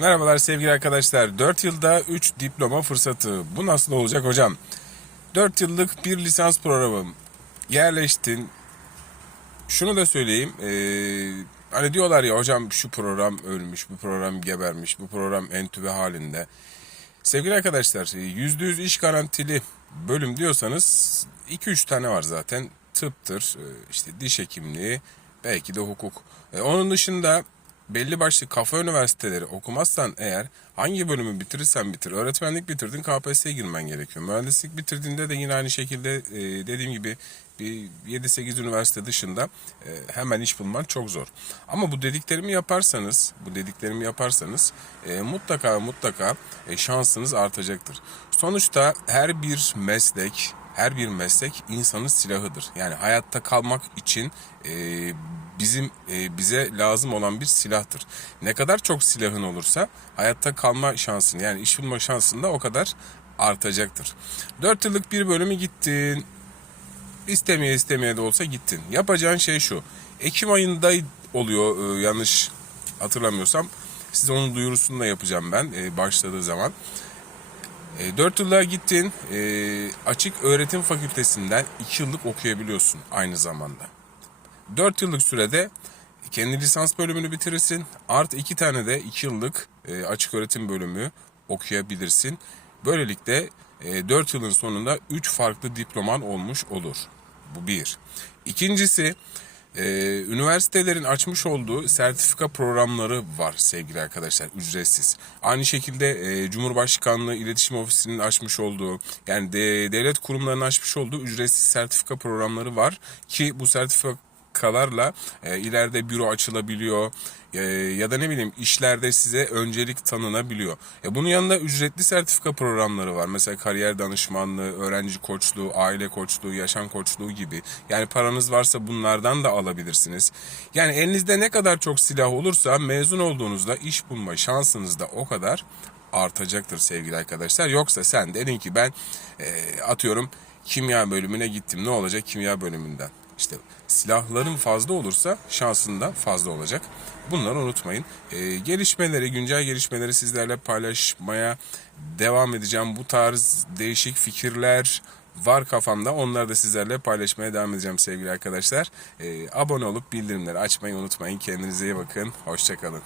Merhabalar sevgili arkadaşlar. 4 yılda 3 diploma fırsatı. Bu nasıl olacak hocam? 4 yıllık bir lisans programı. Yerleştin. Şunu da söyleyeyim. Ee, hani diyorlar ya hocam şu program ölmüş, bu program gebermiş, bu program entübe halinde. Sevgili arkadaşlar %100 iş garantili bölüm diyorsanız 2-3 tane var zaten. Tıptır, işte diş hekimliği, belki de hukuk. E, Onun dışında belli başlı kafa üniversiteleri okumazsan eğer hangi bölümü bitirirsen bitir. Öğretmenlik bitirdin KPSS'ye girmen gerekiyor. Mühendislik bitirdiğinde de yine aynı şekilde e, dediğim gibi bir 7-8 üniversite dışında e, hemen iş bulman çok zor. Ama bu dediklerimi yaparsanız, bu dediklerimi yaparsanız e, mutlaka mutlaka şansınız artacaktır. Sonuçta her bir meslek, her bir meslek insanın silahıdır. Yani hayatta kalmak için e, bizim e, bize lazım olan bir silahtır. Ne kadar çok silahın olursa hayatta kalma şansın yani iş bulma şansın da o kadar artacaktır. 4 yıllık bir bölümü gittin. İstemeye istemeye de olsa gittin. Yapacağın şey şu. Ekim ayında oluyor e, yanlış hatırlamıyorsam. Size onun duyurusunu da yapacağım ben e, başladığı zaman. E, 4 yıllığa gittin. E, açık öğretim fakültesinden 2 yıllık okuyabiliyorsun aynı zamanda. 4 yıllık sürede kendi lisans bölümünü bitirirsin. Artı 2 tane de 2 yıllık e, açık öğretim bölümü okuyabilirsin. Böylelikle e, 4 yılın sonunda 3 farklı diploman olmuş olur. Bu bir. İkincisi e, üniversitelerin açmış olduğu sertifika programları var sevgili arkadaşlar ücretsiz. Aynı şekilde e, Cumhurbaşkanlığı İletişim Ofisi'nin açmış olduğu yani de, devlet kurumlarının açmış olduğu ücretsiz sertifika programları var ki bu sertifikalarla e, ileride büro açılabiliyor e, ya da ne bileyim işlerde size öncelik tanınabiliyor. E, bunun yanında ücretli sertifika programları var. Mesela kariyer danışmanlığı, öğrenci koçluğu, aile koçluğu, yaşam koçluğu gibi. Yani paranız varsa bunlardan da alabilirsiniz. Yani elinizde ne kadar çok silah olursa mezun olduğunuzda iş bulma şansınız da o kadar artacaktır sevgili arkadaşlar. Yoksa sen dedin ki ben e, atıyorum kimya bölümüne gittim. Ne olacak kimya bölümünden? İşte silahların fazla olursa şansın da fazla olacak. Bunları unutmayın. Ee, gelişmeleri, güncel gelişmeleri sizlerle paylaşmaya devam edeceğim. Bu tarz değişik fikirler var kafamda. Onları da sizlerle paylaşmaya devam edeceğim sevgili arkadaşlar. Ee, abone olup bildirimleri açmayı unutmayın. Kendinize iyi bakın. Hoşçakalın.